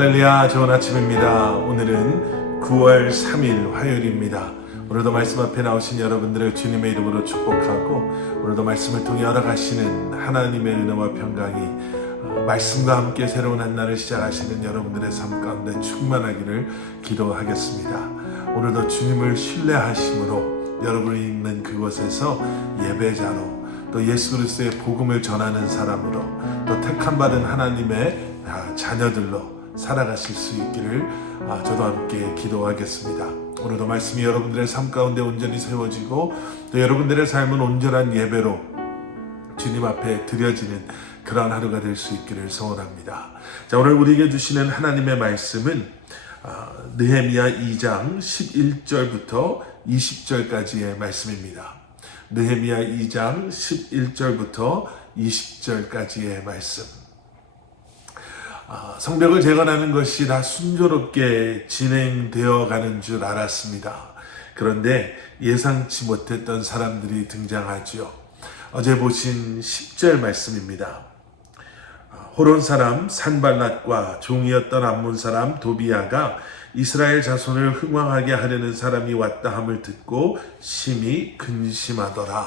할렐루야, 좋은 아침입니다. 오늘은 9월 3일 화요일입니다. 오늘도 말씀 앞에 나오신 여러분들을 주님의 이름으로 축복하고, 오늘도 말씀을 통해 열어가시는 하나님의 은혜와 평강이 말씀과 함께 새로운 한 날을 시작하시는 여러분들의 삶 가운데 충만하기를 기도하겠습니다. 오늘도 주님을 신뢰하심으로 여러분이 있는 그곳에서 예배자로, 또 예수 그리스도의 복음을 전하는 사람으로, 또 택함받은 하나님의 자녀들로 살아가실 수 있기를 저도 함께 기도하겠습니다. 오늘도 말씀이 여러분들의 삶 가운데 온전히 세워지고, 또 여러분들의 삶은 온전한 예배로 주님 앞에 드려지는 그러한 하루가 될 수 있기를 소원합니다. 자, 오늘 우리에게 주시는 하나님의 말씀은 느헤미야 2장 11절부터 20절까지의 말씀입니다. 느헤미야 2장 11절부터 20절까지의 말씀. 성벽을 재건하는 것이 다 순조롭게 진행되어 가는 줄 알았습니다. 그런데 예상치 못했던 사람들이 등장하죠. 어제 보신 10절 말씀입니다. 호론 사람 산발랏과 종이었던 암몬 사람 도비야가 이스라엘 자손을 흥왕하게 하려는 사람이 왔다 함을 듣고 심히 근심하더라.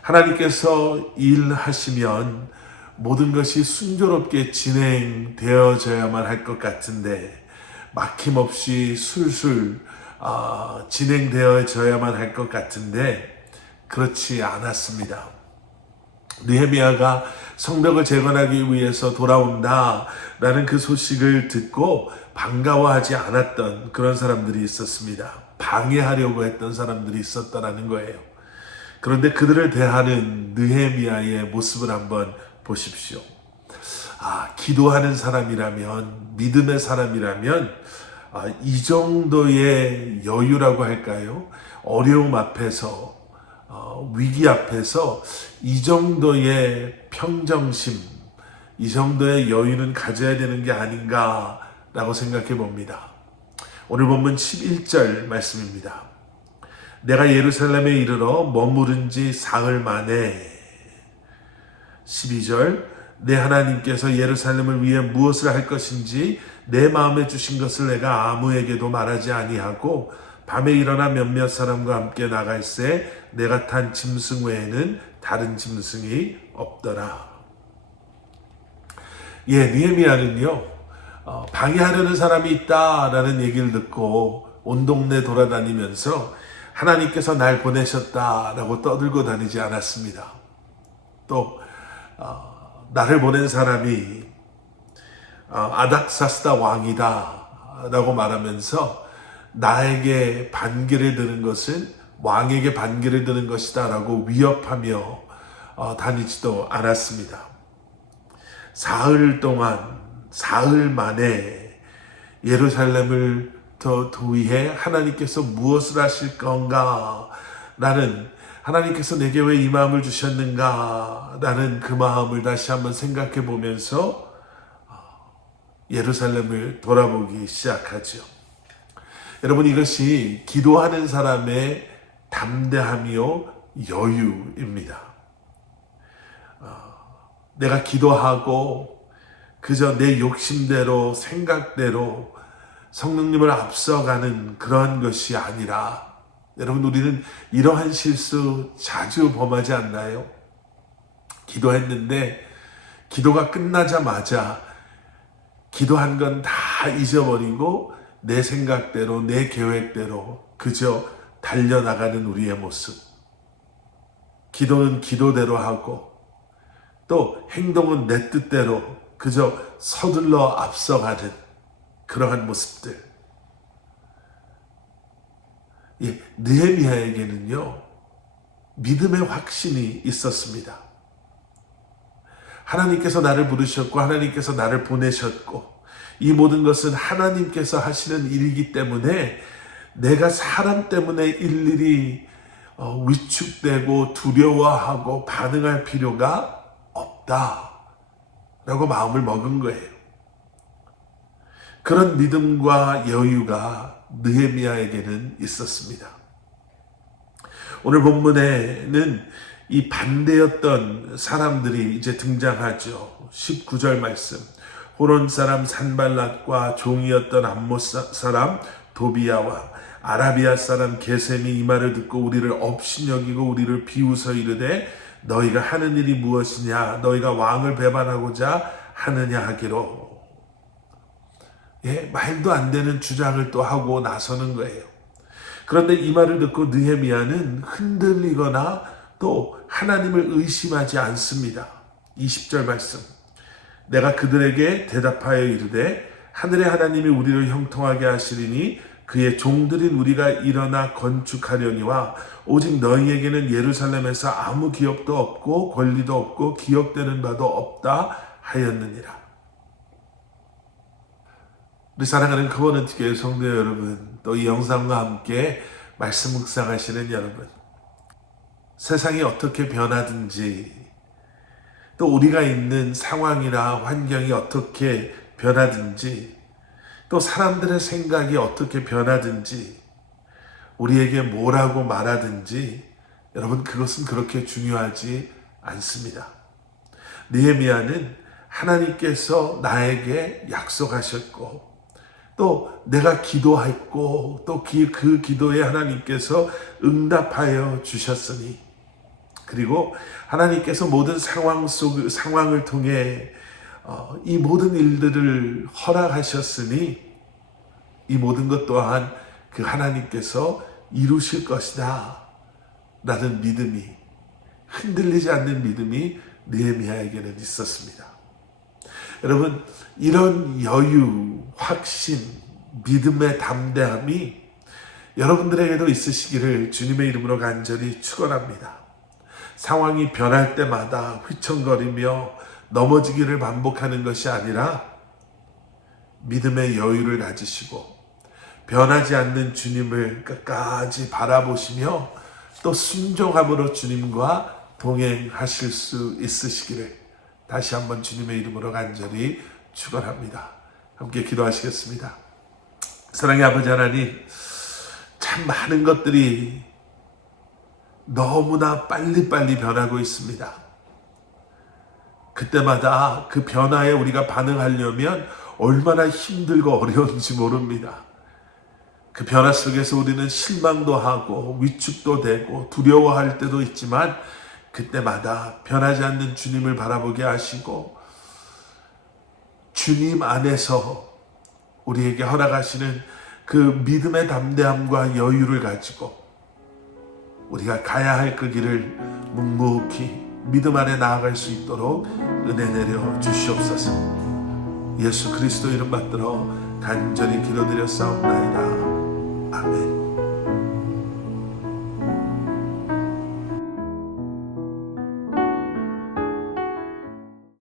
하나님께서 일하시면 모든 것이 순조롭게 진행되어져야만 할 것 같은데, 막힘없이 술술 진행되어져야만 할 것 같은데 그렇지 않았습니다. 느헤미야가 성벽을 재건하기 위해서 돌아온다라는 그 소식을 듣고 반가워하지 않았던 그런 사람들이 있었습니다. 방해하려고 했던 사람들이 있었다라는 거예요. 그런데 그들을 대하는 느헤미야의 모습을 한번 보십시오. 기도하는 사람이라면, 믿음의 사람이라면 이 정도의 여유라고 할까요? 어려움 앞에서, 위기 앞에서 이 정도의 평정심, 이 정도의 여유는 가져야 되는 게 아닌가라고 생각해 봅니다. 오늘 본문 11절 말씀입니다. 내가 예루살렘에 이르러 머무른 지 사흘 만에, 12절, 내 하나님께서 예루살렘을 위해 무엇을 할 것인지 내 마음에 주신 것을 내가 아무에게도 말하지 아니하고 밤에 일어나 몇몇 사람과 함께 나갈새 내가 탄 짐승 외에는 다른 짐승이 없더라. 느헤미야는요, 방해하려는 사람이 있다라는 얘기를 듣고 온 동네 돌아다니면서 하나님께서 날 보내셨다라고 떠들고 다니지 않았습니다. 또 나를 보낸 사람이 아닥사스다 왕이다 라고 말하면서 나에게 반기를 드는 것은 왕에게 반기를 드는 것이다 라고 위협하며 다니지도 않았습니다. 사흘 동안, 사흘 만에 예루살렘을 더 위해 하나님께서 무엇을 하실 건가 라는, 하나님께서 내게 왜 이 마음을 주셨는가 라는 그 마음을 다시 한번 생각해 보면서 예루살렘을 돌아보기 시작하죠. 여러분, 이것이 기도하는 사람의 담대함이요 여유입니다. 내가 기도하고 그저 내 욕심대로, 생각대로 성령님을 앞서가는 그런 것이 아니라, 여러분, 우리는 이러한 실수 자주 범하지 않나요? 기도했는데 기도가 끝나자마자 기도한 건 다 잊어버리고 내 생각대로, 내 계획대로 그저 달려나가는 우리의 모습. 기도는 기도대로 하고 또 행동은 내 뜻대로 그저 서둘러 앞서가는 그러한 모습들. 느헤미야에게는요, 믿음의 확신이 있었습니다. 하나님께서 나를 부르셨고 하나님께서 나를 보내셨고 이 모든 것은 하나님께서 하시는 일이기 때문에 내가 사람 때문에 일일이 위축되고 두려워하고 반응할 필요가 없다라고 마음을 먹은 거예요. 그런 믿음과 여유가 느헤미야에게는 있었습니다. 오늘 본문에는 이 반대였던 사람들이 이제 등장하죠. 19절 말씀. 호론 사람 산발락과 종이었던 암못 사람 도비야와 아라비아 사람 게셈이 이 말을 듣고 우리를 업신여기고 우리를 비웃어 이르되 너희가 하는 일이 무엇이냐? 너희가 왕을 배반하고자 하느냐 하기로. 말도 안 되는 주장을 또 하고 나서는 거예요. 그런데 이 말을 듣고 느헤미야는 흔들리거나 또 하나님을 의심하지 않습니다. 20절 말씀. 내가 그들에게 대답하여 이르되 하늘의 하나님이 우리를 형통하게 하시리니 그의 종들인 우리가 일어나 건축하려니와 오직 너희에게는 예루살렘에서 아무 기업도 없고 권리도 없고 기억되는 바도 없다 하였느니라. 우리 사랑하는 커버넌트 교회 성도 여러분, 또 이 영상과 함께 말씀 묵상하시는 여러분, 세상이 어떻게 변하든지 또 우리가 있는 상황이나 환경이 어떻게 변하든지 또 사람들의 생각이 어떻게 변하든지 우리에게 뭐라고 말하든지 여러분 그것은 그렇게 중요하지 않습니다. 느헤미야는 하나님께서 나에게 약속하셨고 또 내가 기도했고 또 그 기도에 하나님께서 응답하여 주셨으니 그리고 하나님께서 모든 상황을 통해 이 모든 일들을 허락하셨으니 이 모든 것 또한 그 하나님께서 이루실 것이다 라는 믿음이, 흔들리지 않는 믿음이 느헤미야에게는 있었습니다. 여러분, 이런 여유, 확신, 믿음의 담대함이 여러분들에게도 있으시기를 주님의 이름으로 간절히 축원합니다. 상황이 변할 때마다 휘청거리며 넘어지기를 반복하는 것이 아니라 믿음의 여유를 가지시고 변하지 않는 주님을 끝까지 바라보시며 또 순종함으로 주님과 동행하실 수 있으시기를 다시 한번 주님의 이름으로 간절히 축원합니다. 함께 기도하시겠습니다. 사랑의 아버지 하나님, 참 많은 것들이 너무나 빨리빨리 변하고 있습니다. 그때마다 그 변화에 우리가 반응하려면 얼마나 힘들고 어려운지 모릅니다. 그 변화 속에서 우리는 실망도 하고 위축도 되고 두려워할 때도 있지만 그때마다 변하지 않는 주님을 바라보게 하시고 주님 안에서 우리에게 허락하시는 그 믿음의 담대함과 여유를 가지고 우리가 가야 할 그 길을 묵묵히 믿음 안에 나아갈 수 있도록 은혜 내려 주시옵소서. 예수 그리스도 이름 받들어 간절히 기도드렸사옵나이다. 아멘.